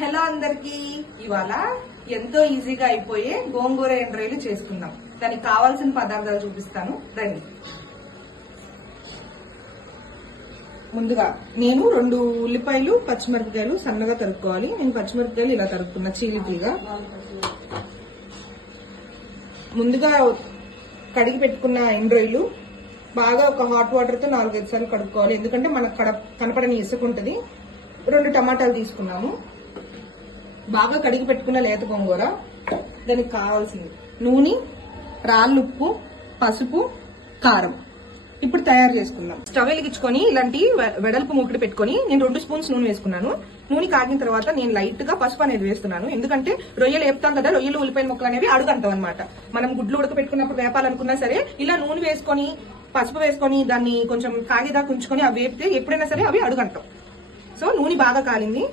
Hello అందరికి, ఇవాళ ఎంతో ఈజీగా అయిపోయే గోంగూర ఎండ్రాయిలు చేసుకుందాం. దానికి కావాల్సిన పదార్థాలు చూపిస్తాను రండి. ముందుగా నేను 2 ఉల్లిపాయలు, పచ్చిమిరపకాయలు సన్నగా తరుక్కోవాలి. నేను పచ్చిమిరపకాయలు ఇలా తరుక్కున్నా చీలికలుగా. ముందుగా కడిగి పెట్టుకున్న ఎండ్రాయిలు బాగా ఒక హాట్ వాటర్ తో 4-5 సార్లు కడుక్కోవాలి. ఎందుకంటే మనకు కనపడని ఇసుక ఉంటుంది. 2 టమాటాలు తీసుకున్నాము. బాగా కడిగి పెట్టుకున్న లేత గోంగూర, దానికి కావాల్సింది నూనె, రాళ్ళుప్పు, పసుపు, కారం. ఇప్పుడు తయారు చేసుకుందాం. స్టవ్ వెలిగించుకొని ఇలాంటి వెడల్పు మూకుడు పెట్టుకొని నేను 2 స్పూన్స్ నూనె వేసుకున్నాను. నూనె కాగిన తర్వాత నేను లైట్ గా పసుపు అనేది వేస్తున్నాను. ఎందుకంటే రొయ్యలు వేపుతాం కదా, రొయ్యలు ఉల్లిపాయల ముక్కలు అనేవి అడుగంటాం అనమాట. మనం గుడ్లు ఉడకపెట్టుకున్నప్పుడు వేపాలనుకున్నా సరే ఇలా నూనె వేసుకొని పసుపు వేసుకొని దాన్ని కొంచెం కాగిదాకా ఉంచుకొని అవి వేపితే ఎప్పుడైనా సరే అవి అడుగంటాం. సో నూనె బాగా కాలింది.